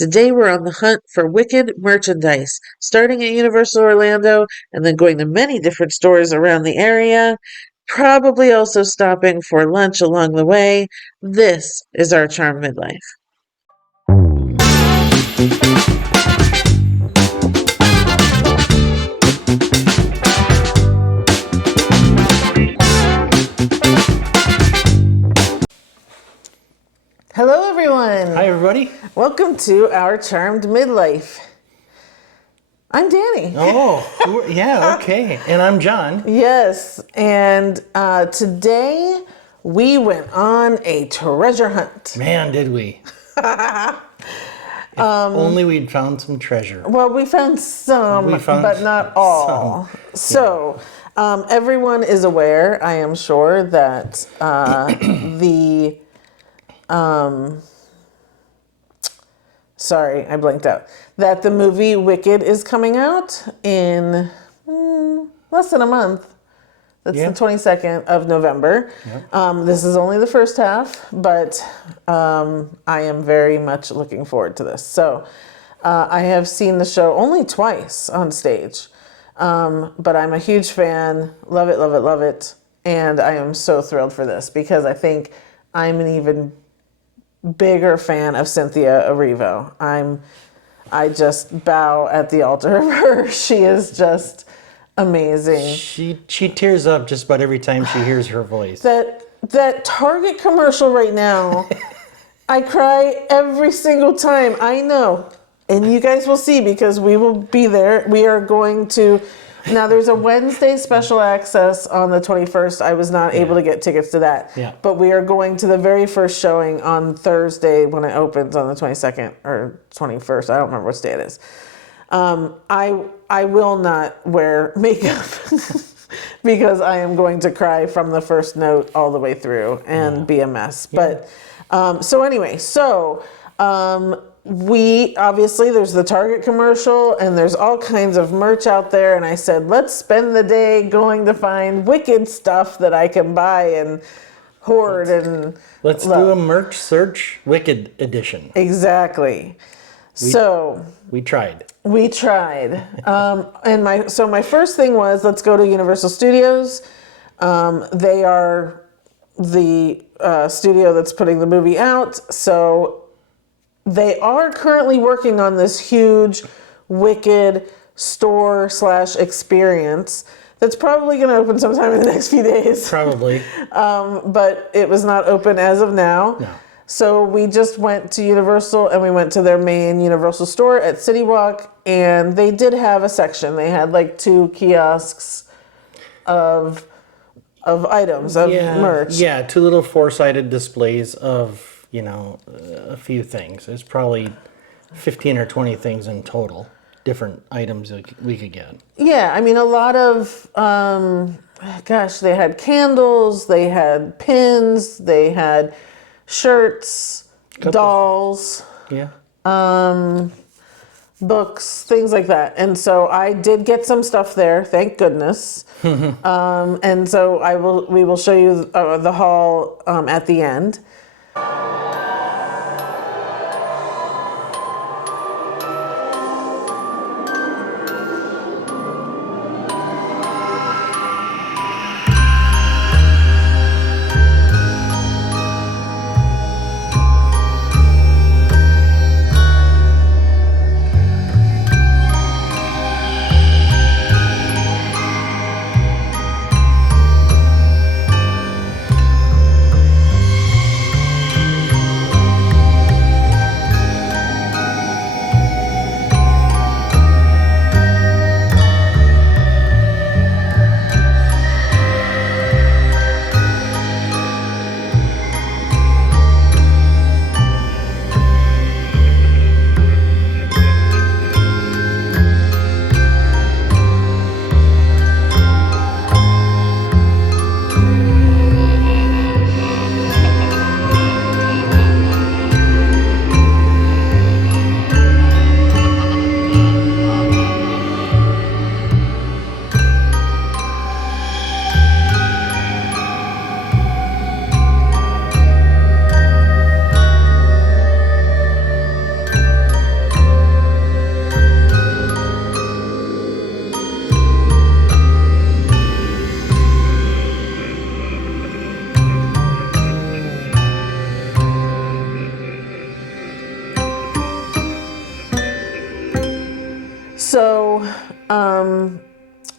Today we're on the hunt for Wicked merchandise, starting at Universal Orlando and then going to many different stores around the area, probably also stopping for lunch along the way. This is our Charmed Midlife. Hello, everyone. Hi, everybody. Welcome to our Charmed Midlife. I'm Danny. Oh, yeah, okay. And I'm John. Yes, and today we went on a treasure hunt. Man, did we. If only we'd found some treasure. Well, we found some, but not all. So, everyone is aware, I am sure, that sorry, I blanked out. That the movie Wicked is coming out in less than a month. That's the 22nd of November. Yep. This is only the first half, but I am very much looking forward to this. So I have seen the show only twice on stage, but I'm a huge fan. Love it, love it, love it. And I am so thrilled for this because I think I'm an even bigger fan of Cynthia Erivo. I just bow at the altar of her. She is just amazing. She tears up just about every time she hears her voice. That Target commercial right now, I cry every single time. I know. And you guys will see because we will be there. We are going to... Now, there's a Wednesday special access on the 21st. I was not able to get tickets to that. Yeah. But we are going to the very first showing on Thursday when it opens on the 22nd or 21st. I don't remember which day it is. I will not wear makeup because I am going to cry from the first note all the way through and be a mess. Yeah. But we obviously, there's the Target commercial and there's all kinds of merch out there. And I said, let's spend the day going to find Wicked stuff that I can buy and hoard Let's do a merch search, Wicked edition. Exactly. We tried. And my first thing was, let's go to Universal Studios. They are the studio that's putting the movie out. So they are currently working on this huge Wicked store/experience that's probably going to open sometime in the next few days. Probably. But it was not open as of now. No. So we just went to Universal and we went to their main Universal store at City Walk, and they did have a section. They had like 2 kiosks of items, of merch. Yeah, 2 little 4-sided displays of, a few things. There's probably 15 or 20 things in total, different items that we could get. Yeah, I mean, a lot of, they had candles, they had pins, they had shirts, dolls, books, things like that. And so I did get some stuff there, thank goodness. And so we will show you the haul at the end. So,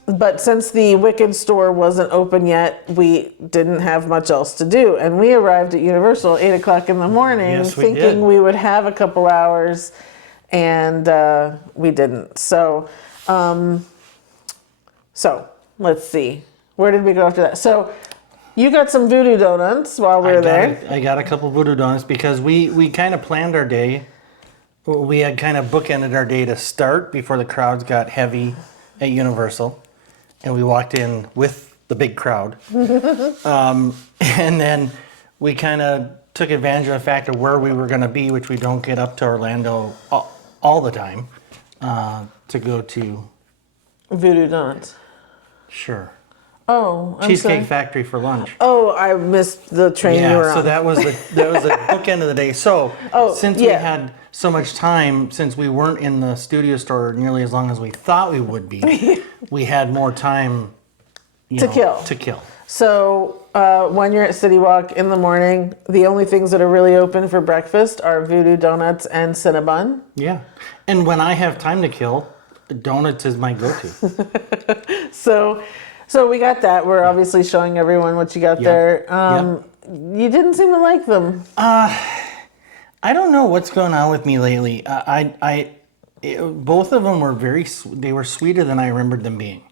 but since the Wicked store wasn't open yet, we didn't have much else to do. And we arrived at Universal at 8 o'clock in the morning, Yes, we thinking did. we would have a couple hours, and we didn't. So let's see. Where did we go after that? So you got some voodoo donuts while we were there. I got a couple voodoo donuts because we kind of planned our day. We had kind of bookended our day to start before the crowds got heavy at Universal. And we walked in with the big crowd. And then we kind of took advantage of the fact of where we were going to be, which we don't get up to Orlando all the time, to go to... Voodoo donuts. Sure. Oh, I'm Cheesecake sorry. Factory for lunch. Oh, I missed the train you were on. So that was the bookend of the day. So since we had so much time, since we weren't in the studio store nearly as long as we thought we would be, we had more time to kill. So when you're at City Walk in the morning, the only things that are really open for breakfast are Voodoo Donuts and Cinnabon. Yeah. And when I have time to kill, donuts is my go-to. So we got that. We're obviously showing everyone what you got there. You didn't seem to like them. I don't know what's going on with me lately. Both of them were they were sweeter than I remembered them being.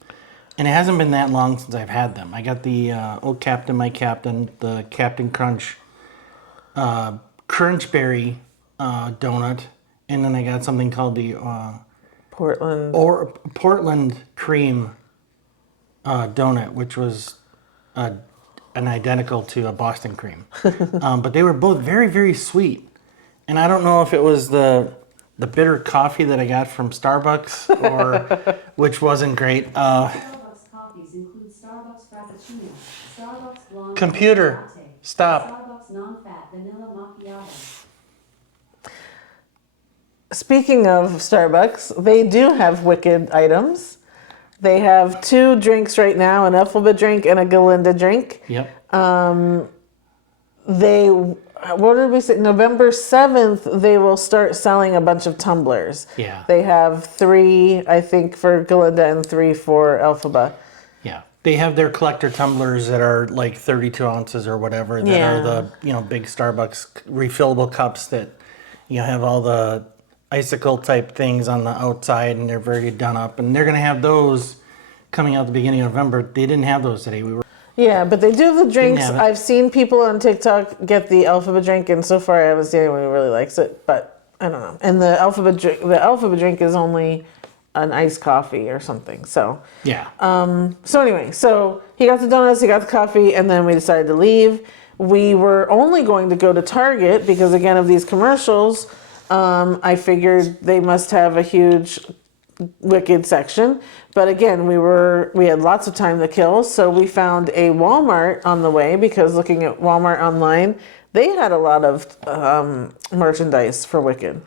And it hasn't been that long since I've had them. I got the Oh Captain, My Captain, the Captain Crunch Crunch Berry donut. And then I got something called the Portland Cream donut, which was an identical to a Boston Cream. But they were both very, very sweet. And I don't know if it was the bitter coffee that I got from Starbucks, or which wasn't great. Starbucks coffees include Starbucks Frappuccino, Starbucks Blonde Computer, Latte, stop. Starbucks non-fat vanilla macchiato. Speaking of Starbucks, they do have Wicked items. They have 2 drinks right now, an Elphaba drink and a Galinda drink. Yep. What did we say? November 7th, they will start selling a bunch of tumblers. Yeah. They have 3, I think, for Galinda and 3 for Elphaba. Yeah. They have their collector tumblers that are like 32 ounces or whatever, that are the big Starbucks refillable cups that have all the icicle type things on the outside, and they're very done up. And they're going to have those coming out the beginning of November. They didn't have those today. Yeah, but they do have the drinks. I've seen people on TikTok get the Elphaba drink, and so far I haven't seen anyone who really likes it, but I don't know. And the Elphaba drink is only an iced coffee or something. So yeah. So anyway, so he got the donuts, he got the coffee, and then we decided to leave. We were only going to go to Target because, again, of these commercials. I figured they must have a huge Wicked section, but again, we had lots of time to kill, so we found a Walmart on the way, because looking at Walmart online, they had a lot of merchandise for Wicked.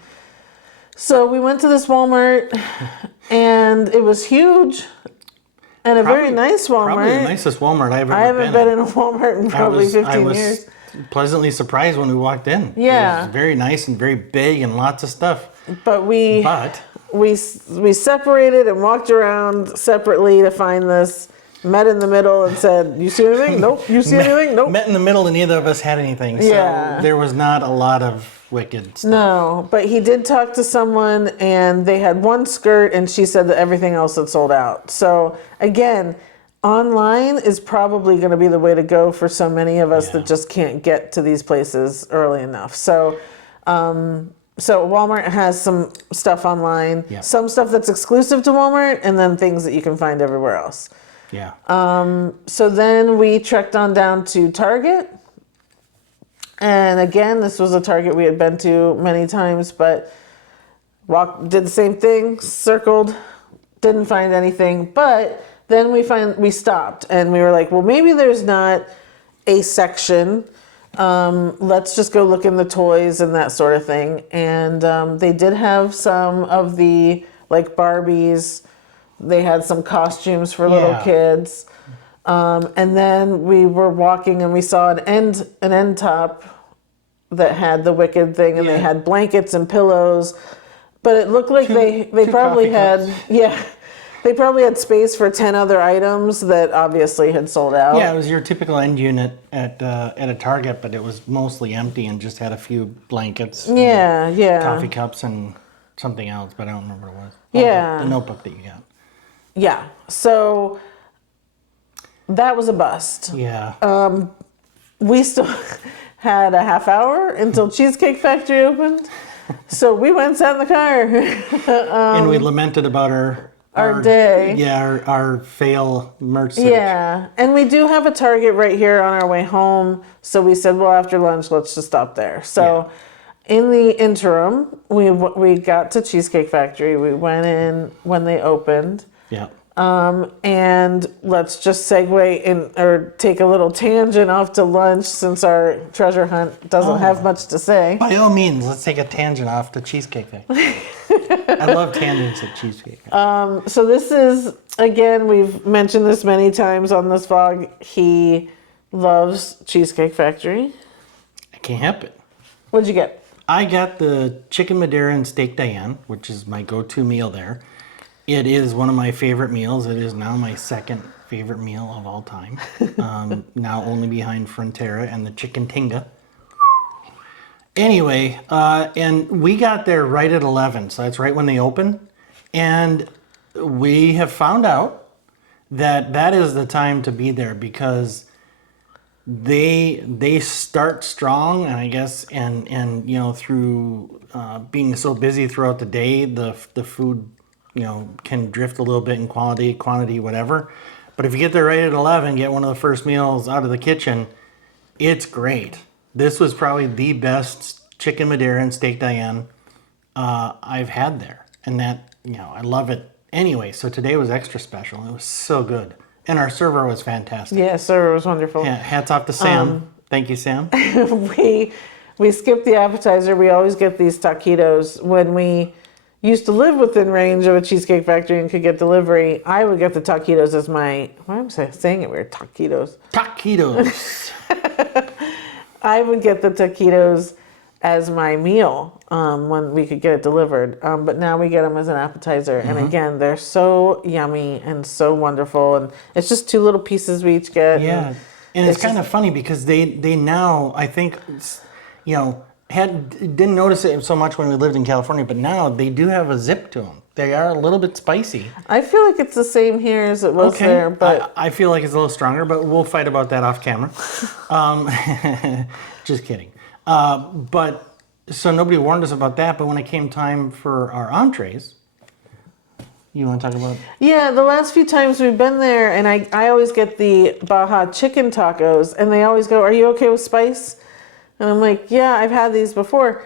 So we went to this Walmart, and it was huge, and very nice Walmart. Probably the nicest Walmart I've ever been in. I haven't been in a Walmart in probably 15 years. Pleasantly surprised when we walked in. Yeah. It was very nice and very big and lots of stuff. But we separated and walked around separately to find this, met in the middle and said, "You see anything? Nope. You see anything? Nope." Met in the middle and neither of us had anything. So there was not a lot of Wicked stuff. No, but he did talk to someone, and they had one skirt, and she said that everything else had sold out. So again, online is probably going to be the way to go for so many of us that just can't get to these places early enough. So, so Walmart has some stuff online, some stuff that's exclusive to Walmart, and then things that you can find everywhere else. Yeah. So then we trekked on down to Target. And again, this was a Target we had been to many times, but did the same thing, circled, didn't find anything, but then we stopped and we were like, well, maybe there's not a section. Let's just go look in the toys and that sort of thing. And they did have some of the like Barbies. They had some costumes for little kids. And then we were walking and we saw an end top that had the Wicked thing, and they had blankets and pillows. But it looked like they two probably coffee had, cups. yeah, they probably had space for 10 other items that obviously had sold out. Yeah, it was your typical end unit at a Target, but it was mostly empty and just had a few blankets, Yeah, yeah. coffee cups, and something else, but I don't remember what it was. Yeah. The notebook that you got. Yeah. So that was a bust. Yeah. We still had a half hour until Cheesecake Factory opened. So we went and sat in the car. And we lamented about our day. Yeah, our fail merch search. Yeah. And we do have a Target right here on our way home. So we said, well, after lunch, let's just stop there. So in the interim, we got to Cheesecake Factory. We went in when they opened. Yeah. And let's just segue in or take a little tangent off to lunch since our treasure hunt doesn't have much to say. By all means, let's take a tangent off to Cheesecake Factory. I love tangents at Cheesecake Factory. So this is, again, we've mentioned this many times on this vlog. He loves Cheesecake Factory. I can't help it. What'd you get? I got the chicken Madeira and steak Diane, which is my go-to meal there. It is one of my favorite meals. It is now my second favorite meal of all time. Now only behind Frontera and the chicken tinga. Anyway, and we got there right at 11, so that's right when they open. And we have found out that that is the time to be there because they start strong, and I guess, and you know, through being so busy throughout the day, the food, you know, can drift a little bit in quality, quantity, whatever. But if you get there right at 11, get one of the first meals out of the kitchen, it's great. This was probably the best chicken Madeira and steak Diane I've had there. And that, you know, I love it anyway. So today was extra special. It was so good. And our server was fantastic. Yeah, server was wonderful. Yeah, hats off to Sam. Thank you, Sam. we skipped the appetizer. We always get these taquitos when we used to live within range of a Cheesecake Factory and could get delivery. I would get the taquitos as my, why am I saying it weird? Taquitos. Taquitos. I would get the taquitos as my meal when we could get it delivered. But now we get them as an appetizer. And again, they're so yummy and so wonderful. And it's just 2 little pieces we each get. Yeah. And it's kind of funny because they now, I think, you know, didn't notice it so much when we lived in California, but now they do have a zip to them. They are a little bit spicy. I feel like it's the same here as it was there, but I feel like it's a little stronger, but we'll fight about that off camera. Just kidding. But so nobody warned us about that, but when it came time for our entrees, you want to talk about? yeah, the last few times we've been there, and I always get the Baja chicken tacos, and they always go, "Are you okay with spice?" And I'm like, "Yeah, I've had these before."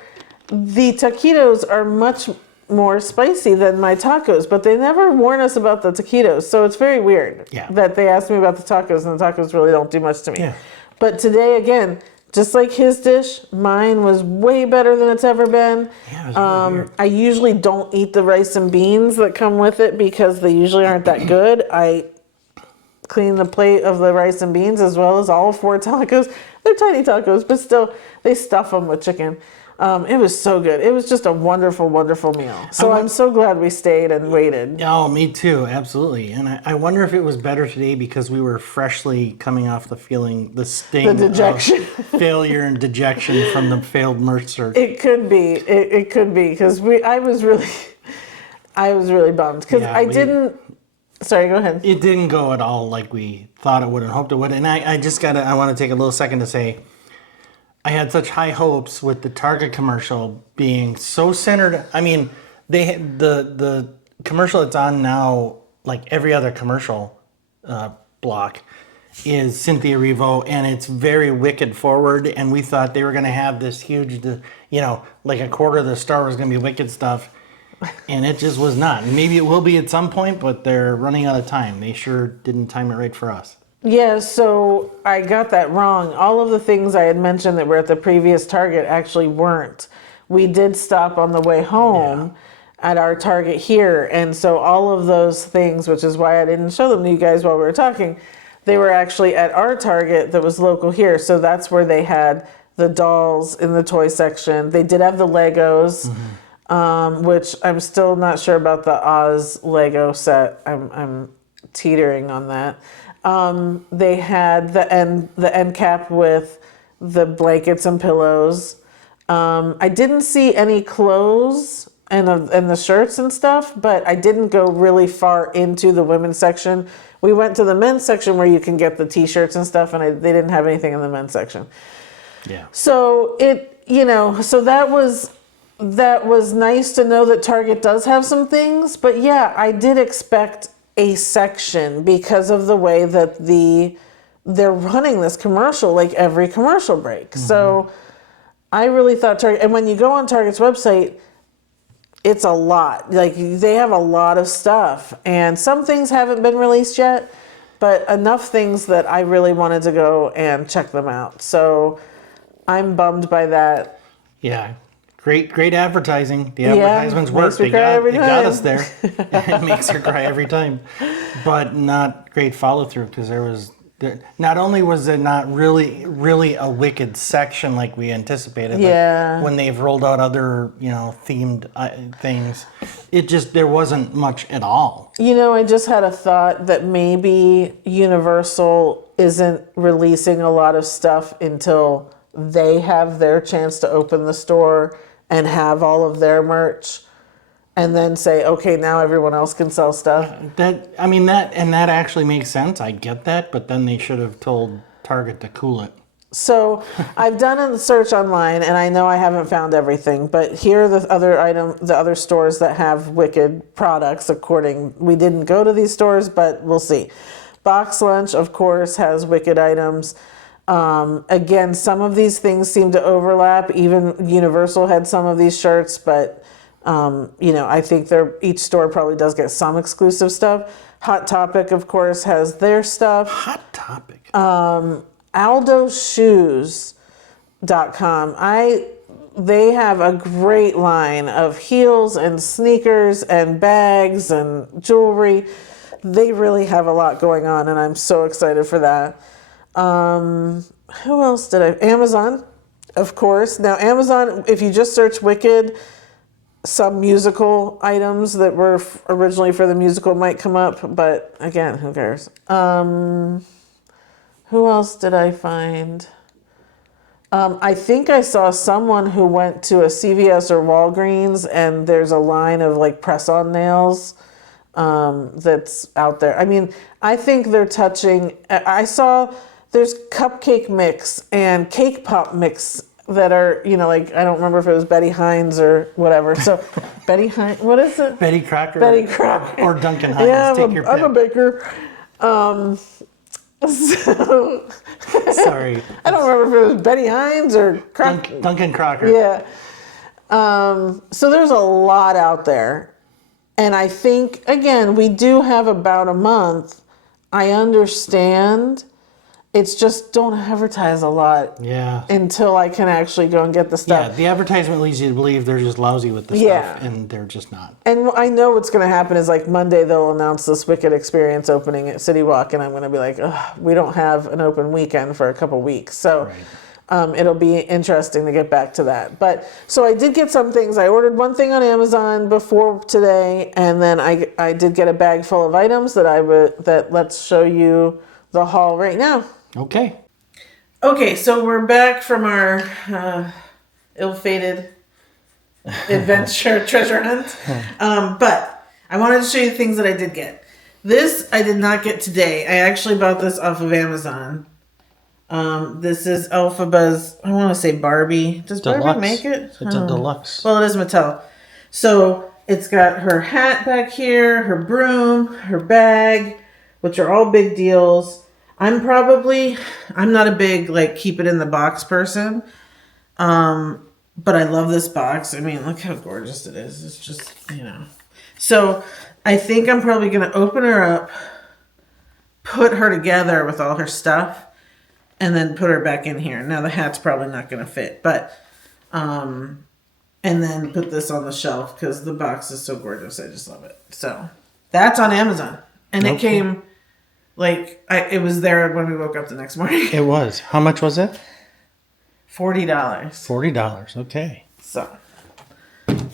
The taquitos are much more spicy than my tacos, but they never warn us about the taquitos, so it's very weird that they asked me about the tacos, and the tacos really don't do much to me. Yeah. But today, again, just like his dish, mine was way better than it's ever been. Yeah, it was really weird. I usually don't eat the rice and beans that come with it because they usually aren't that good. I clean the plate of the rice and beans as well as all 4 tacos. They're tiny tacos, but still, they stuff them with chicken. It was so good. It was just a wonderful, wonderful meal. So I'm so glad we stayed and waited. Oh, me too, absolutely. And I wonder if it was better today because we were freshly coming off the sting The dejection. of failure and dejection from the failed merch search. It could be. It could be because I was really bummed because Yeah, I didn't. Sorry, go ahead. It didn't go at all like we thought it would and hoped it would. And I want to take a little second to say, I had such high hopes with the Target commercial being so centered. I mean, they had the commercial that's on now, like every other commercial block, is Cynthia Erivo, and it's very Wicked forward. And we thought they were going to have this huge, you know, like a quarter of the star was going to be Wicked stuff. And it just was not. Maybe it will be at some point, but they're running out of time. They sure didn't time it right for us. Yeah, so I got that wrong. All of the things I had mentioned that were at the previous Target actually weren't. We did stop on the way home at our Target here, and so all of those things, which is why I didn't show them to you guys while we were talking, they were actually at our Target that was local here. So that's where they had the dolls in the toy section. They did have the Legos. which I'm still not sure about the Oz Lego set. I'm teetering on that. They had the end cap with the blankets and pillows. I didn't see any clothes and the shirts and stuff, but I didn't go really far into the women's section. We went to the men's section where you can get the t-shirts and stuff, and they didn't have anything in the men's section. Yeah. So so that was nice to know that Target does have some things, but yeah, I did expect a section because of the way that they're running this commercial like every commercial break. Mm-hmm. So I really thought Target, and when you go on Target's website, it's a lot. Like they have a lot of stuff, and some things haven't been released yet, but enough things that I really wanted to go and check them out. So I'm bummed by that. Yeah. Great advertising. The advertisements work. They got us there. It makes her cry every time. But not great follow through because not only was there not really a Wicked section like we anticipated, but when they've rolled out other themed things, there wasn't much at all. I just had a thought that maybe Universal isn't releasing a lot of stuff until they have their chance to open the store and have all of their merch, and then say, okay, now everyone else can sell stuff. That actually makes sense. I get that, but then they should have told Target to cool it. So I've done a search online, and I know I haven't found everything, but here are the other stores that have Wicked products. We didn't go to these stores, but we'll see. Box Lunch, of course, has Wicked items. Again, some of these things seem to overlap. Even Universal had some of these shirts, but I think each store probably does get some exclusive stuff. Hot Topic, of course, has their stuff. Hot Topic. AldoShoes.com. They have a great line of heels and sneakers and bags and jewelry. They really have a lot going on, and I'm so excited for that. Who else did Amazon, of course. Now, Amazon, if you just search Wicked, some musical items that were originally for the musical might come up, but again, who cares? Who else did I find? I think I saw someone who went to a CVS or Walgreens, and there's a line of like press-on nails that's out there. I mean, I think they're touching. I saw there's cupcake mix and cake pop mix that are, I don't remember if it was Betty Hines or whatever. So Betty Hines, what is it? Betty Crocker. Betty Crocker. Or Duncan Hines. Yeah, Take your pick. I'm a baker. So sorry. I don't remember if it was Betty Hines or Duncan Crocker. Yeah. So there's a lot out there. And I think, again, we do have about a month. I understand. It's just don't advertise a lot until I can actually go and get the stuff. Yeah, the advertisement leads you to believe they're just lousy with the stuff, and they're just not. And I know what's going to happen is like Monday they'll announce this Wicked experience opening at City Walk, and I'm going to be like, we don't have an open weekend for a couple weeks. So it'll be interesting to get back to that. But so I did get some things. I ordered one thing on Amazon before today, and then I did get a bag full of items that let's show you the haul right now. Okay. Okay, so we're back from our ill-fated adventure treasure hunt. But I wanted to show you things that I did get. This I did not get today. I actually bought this off of Amazon. This is Elphaba's, I want to say Barbie. Does Deluxe. Barbie make it? It's a deluxe. Well, it is Mattel. So it's got her hat back here, her broom, her bag, which are all big deals. I'm not a big, keep it in the box person. But I love this box. I mean, look how gorgeous it is. It's just, So I think I'm probably going to open her up, put her together with all her stuff, and then put her back in here. Now the hat's probably not going to fit, but, and then put this on the shelf because the box is so gorgeous. I just love it. So that's on Amazon. And it came... it was there when we woke up the next morning. It was. How much was it? $40. $40. Okay. So,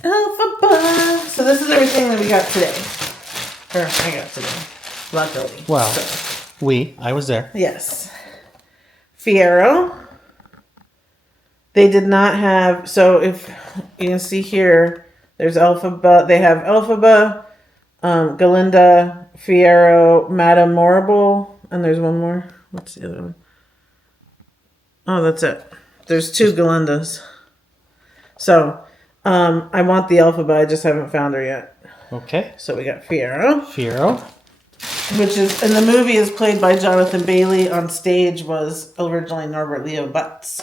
Alphaba. So this is everything that we got today. Or I got today. Luckily. Well, So, I was there. yes. Fiero. They did not have, so if you can see here, there's Elphaba. They have Elphaba, Galinda, Fiero, Madame Morrible, and there's one more. What's the other one? Oh, that's it. There's 2 Galindas. So, I want the Elphaba. I just haven't found her yet. Okay. So we got Fiero, Fiero. which is in the movie is played by Jonathan Bailey. On stage was originally Norbert Leo Butz.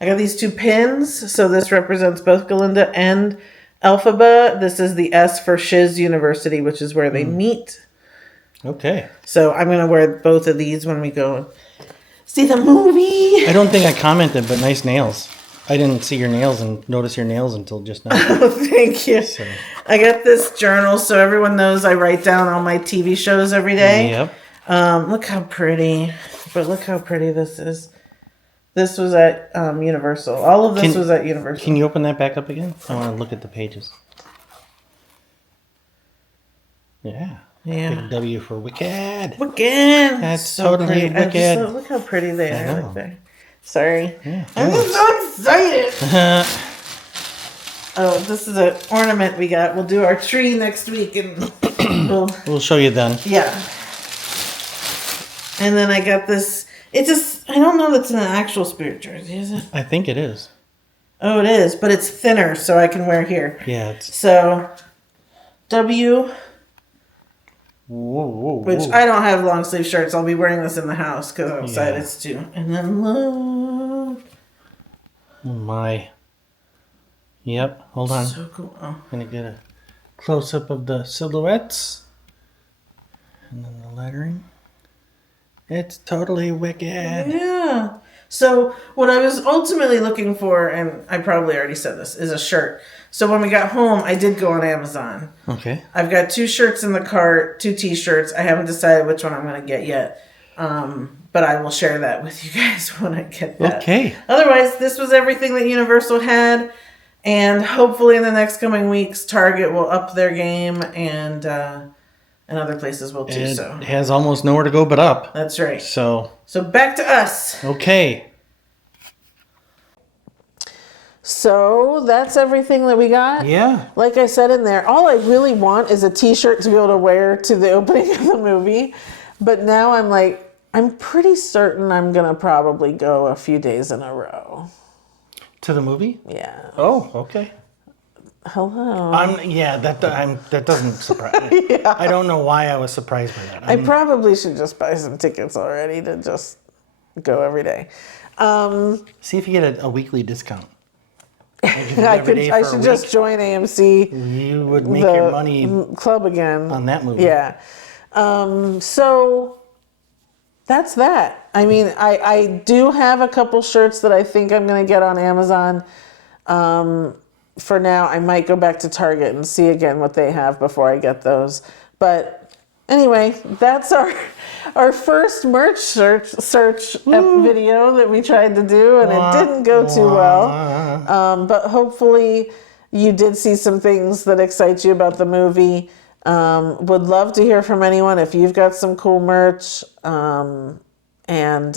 I got these 2 pins, so this represents both Galinda and Elphaba. This is the S for Shiz University, which is where they meet. Okay. So I'm going to wear both of these when we go see the movie. I don't think I commented, but nice nails. I didn't see your nails and notice your nails until just now. Oh, thank you. So, I got this journal so everyone knows I write down all my TV shows every day. yep. Look how pretty. But look how pretty this is. This was at Universal. All of this was at Universal. Can you open that back up again? I want to look at the pages. Yeah. Yeah. Big W for Wicked. Wicked. That's So totally pretty. wicked. Look how pretty they I are. know. Like that. Sorry. Yeah, I'm thanks. just so excited. Oh, this is an ornament we got. We'll do our tree next week, and We'll show you then. yeah. And then I got this. It's just, I don't know if it's an actual Spirit jersey, is it? I think it is. Oh, it is, but it's thinner, so I can wear here. Yeah. It's. So, W, Whoa, whoa, which whoa. I don't have long sleeve shirts. I'll be wearing this in the house because outside Yeah. it's 2. And then love. Oh my. Yep. Hold on. So cool. Oh. Gonna get a close up of the silhouettes. And then the lettering. It's totally wicked. Yeah. So what I was ultimately looking for, and I probably already said this, is a shirt. So when we got home, I did go on Amazon. Okay. I've got 2 shirts in the cart, 2 t-shirts. I haven't decided which one I'm going to get yet. But I will share that with you guys when I get that. Okay. Otherwise, this was everything that Universal had. And hopefully in the next coming weeks, Target will up their game and other places will too. It So has almost nowhere to go but up. that's right. So, So back to us. okay. So that's everything that we got. Yeah. Like I said in there, all I really want is a t-shirt to be able to wear to the opening of the movie. But now I'm like, I'm pretty certain I'm going to probably go a few days in a row. To the movie? Yeah. Oh, okay. Hello. That doesn't surprise me. Yeah. I don't know why I was surprised by that. I probably should just buy some tickets already to just go every day. See if you get a weekly discount. Like if you I every day I for a should week, just join AMC. You would make your money Club again. on that movie. Yeah. So that's that. I mean, I do have a couple shirts that I think I'm going to get on Amazon. For now, I might go back to Target and see again what they have before I get those. But anyway, that's our first merch search video that we tried to do, and it didn't go too well. But hopefully you did see some things that excite you about the movie. Would love to hear from anyone if you've got some cool merch. And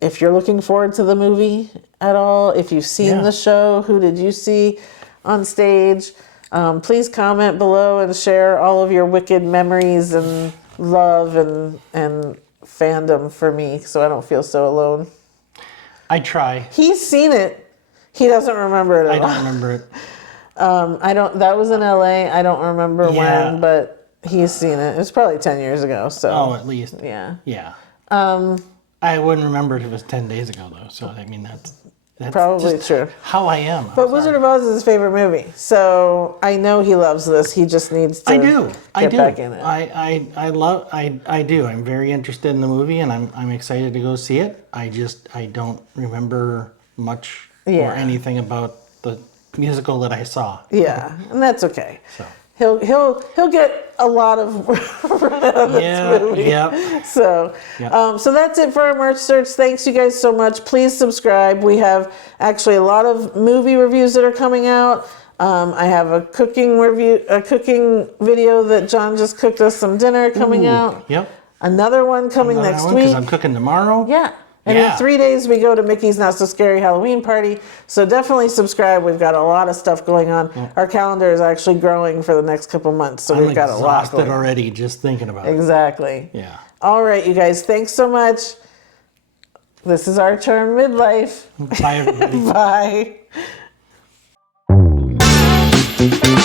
if you're looking forward to the movie at all, if you've seen the show, who did you see on stage? Please comment below and share all of your wicked memories and love and fandom for me so I don't feel so alone. I try. He's seen it. He doesn't remember it I at all. don't remember it. That was in LA. I don't remember Yeah. when, but he's seen it. It's probably 10 years ago. So Oh, at least. yeah. Yeah. I wouldn't remember it if it was 10 days ago, though. So, I mean, that's Probably just true. how I am. But Wizard of Oz is his favorite movie. So I know he loves this. He just needs to I do. get back in it. I do. I'm very interested in the movie, and I'm excited to go see it. I don't remember much or Yeah. anything about the musical that I saw. Yeah, and that's okay. So. He'll get a lot of out of this movie. Yeah. So, so that's it for our merch search. Thanks you guys so much. Please subscribe. We have actually a lot of movie reviews that are coming out. I have a cooking video that John just cooked us some dinner coming out. Yep. Another one coming next week. Because I'm cooking tomorrow. Yeah. And Yeah. in 3 days, we go to Mickey's Not So Scary Halloween Party. So definitely subscribe. We've got a lot of stuff going on. Yeah. Our calendar is actually growing for the next couple months. So we've got a lot exhausted going on. already just thinking about it. Exactly. Yeah. All right, you guys. Thanks so much. This is our turn midlife. Bye, everybody. Bye.